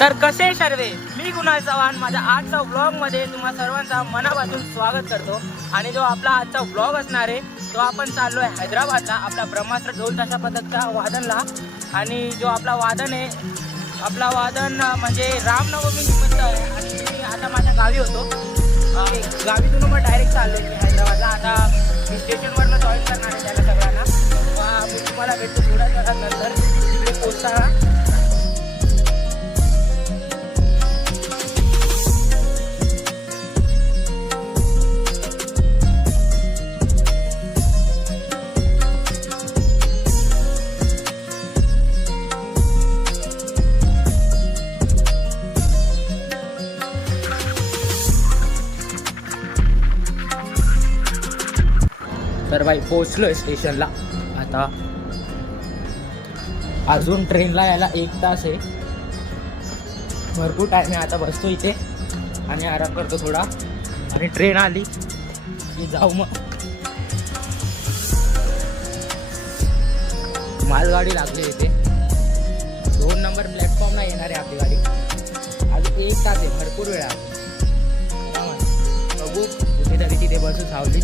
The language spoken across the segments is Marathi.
तर कसे सर्वे, मी कुणाल चव्हाण माझ्या आजच्या व्लॉगमध्ये तुम्हा सर्वांचा मनापासून स्वागत करतो. आणि जो आपला आजचा व्लॉग असणार आहे तो आपण चाललो आहे हैदराबादला आपला ब्रह्मास्त्र ढोल ताशा पथकच्या वादनला. आणि जो आपला वादन आहे, आपला वादन म्हणजे रामनवमी निमित्त आहे. आणि मी आता माझ्या गावी होतो, गावीतून मग डायरेक्ट चाललो आहे हैदराबादला. आता मी स्टेशनवरनं जॉईन करणार आहे त्याला सगळ्यांना. मी तुम्हाला भेटतो थोड्या वेळात नंतर तिकडे पोचताना. तर भाई पोचलोय स्टेशनला. आता अजून ट्रेनला यायला 1 तास आहे, भरपूर टाइम आहे. आता बसतो इथे आणि आराम करतो थोडा, आणि ट्रेन आली की जाऊ. मग मालगाडी लागली इथे, 2 नंबर प्लॅटफॉर्मला येणार आहे आपली गाडी. अजून 1 तास आहे, भरपूर वेळ आहे. बघू कुठेतरी तिथे बसू सावली.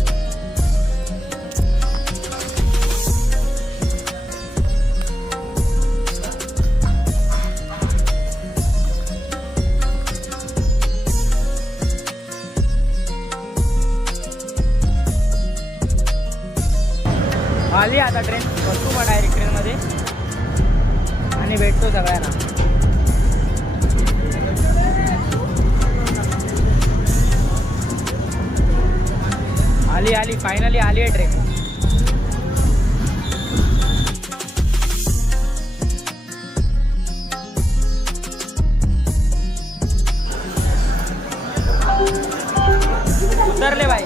आली आता ट्रेन, बसू मग डायरेक्ट ट्रेनमध्ये आणि भेटतो सगळ्यांना. आली फायनली आली आहे ट्रेन. उतरले भाई.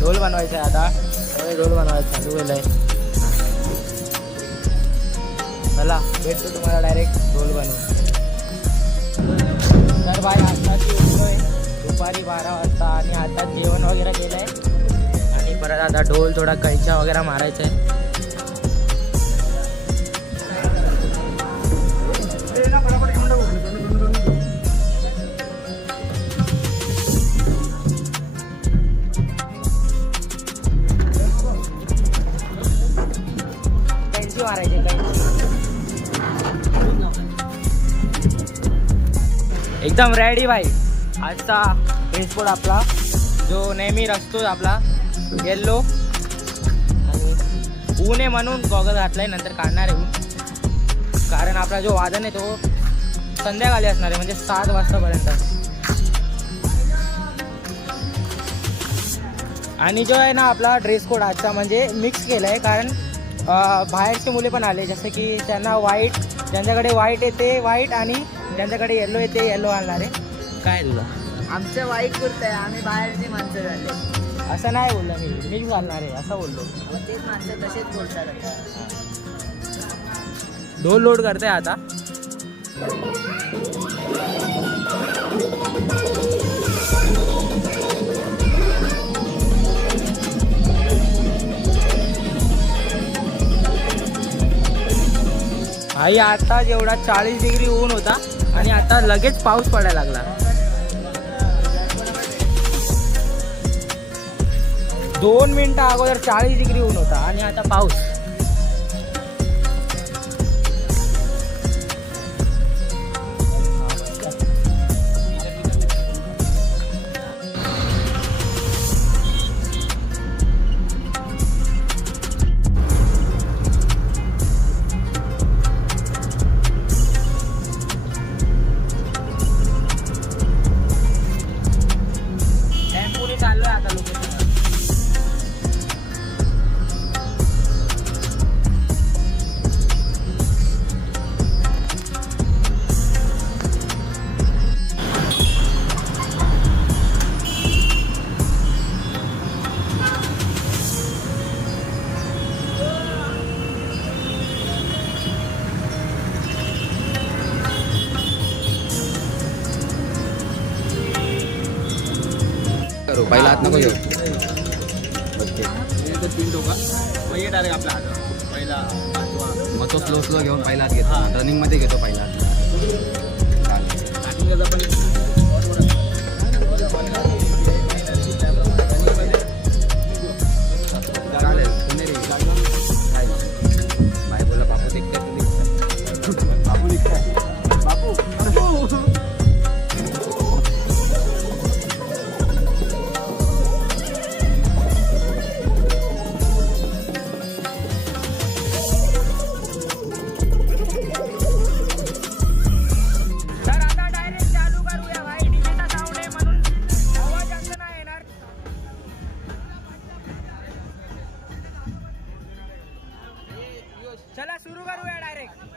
ढोल बनवायचं आहे आता, ढोल बनवायचं चालू केलं आहे. चला भेटतो तुम्हाला डायरेक्ट ढोल बनवून. तर बाय आत्ताची उठलोय दुपारी 12 वाजता आणि आता जेवण वगैरे केलं आहे. आणि परत आता ढोल थोडा कैचा वगैरे मारायचा आहे. एकदम रेडी भाई. आजचा ड्रेस कोड आपला जो नेहमी असतो आपला येल्लो, आणि ऊन आहे म्हणून गॉगल घातलाय, नंतर काढणार आहे ऊन. कारण आपला जो वादन आहे तो संध्याकाळी असणार आहे, म्हणजे 7 वाजतापर्यंत. आणि जो आहे ना आपला ड्रेस कोड आजचा म्हणजे मिक्स केला आहे, कारण बाहेरचे मुले पण आले, जसं की त्यांना व्हाईट, ज्यांच्याकडे व्हाईट येते व्हाईट आणि ज्यांच्याकडे येल्लो येते येल्लो घालणार आहे. काय तुला? आमचं वाईट कुर्त आहे, आम्ही बाहेरची माणसं झाले. असं नाही बोललो मी, मिक्स घालणार आहे असं बोललो. तेच माणसं तसेच बोलतात. ढोल लोड करते आता. आई आता जेवढा 40 डिग्री ऊन होता आणि आता लगेच पाऊस पडायला लागला. 2 मिनिटं अगोदर 40 डिग्री ऊन होता आणि आता पाऊस. चाललोय आता लोकेशनवर. पहिला हात नको घेऊ ओके तीन टोका मग ये डायरेक्ट आपला हात पहिला मग तो स्लो स्लो घेऊन पहिला हात घेतो रनिंग मध्ये घेतो पहिला हात स्टार्टिंगला पण चालेल पुणेरी बाय बोला बापू दिखते बापू दिखताय बापू तर आता डायरेक्ट चालू करूया भाई डीजेचा साऊंड आहे म्हणून आवाज जास्त नाही येणार चला सुरू करूया डायरेक्ट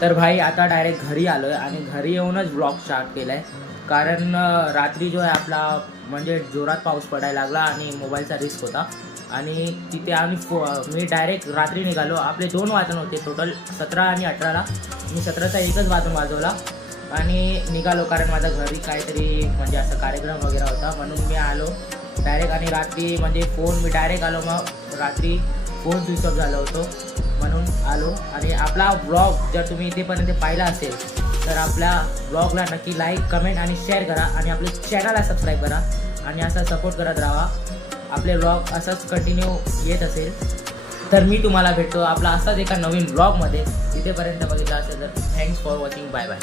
तर भाई आता डायरेक्ट घरी आलो आहे आणि घरी येऊनच ब्लॉग स्टार्ट केला आहे. कारण रात्री जो आहे आपला म्हणजे जोरात पाऊस पडायला लागला आणि मोबाईलचा रिस्क होता. आणि तिथे आम्ही मी डायरेक्ट रात्री निघालो. आपले 2 वाजन होते टोटल, 17 आणि 18ला. मी 17चा एकच वाजून वाजवला आणि निघालो. कारण माझ्या घरी काहीतरी म्हणजे असं कार्यक्रम वगैरे होता, म्हणून मी आलो डायरेक्ट. आणि रात्री म्हणजे मी डायरेक्ट आलो. मग रात्री फोन स्विच ऑफ झालं होतं म्हणून आलो. आणि आपला ब्लॉग जर तुम्ही इथेपर्यंत पाहिला असेल तर आपल्या ब्लॉगला नक्की लाईक, कमेंट आणि शेअर करा. आणि आपल्या चॅनलला सबस्क्राईब करा आणि असा सपोर्ट करत राहा. आपले ब्लॉग असाच कंटिन्यू येत असेल तर मी तुम्हाला भेटतो आपला असाच एका नवीन ब्लॉगमध्ये. तिथेपर्यंत बघितला असेल तर thanks for watching. Bye bye.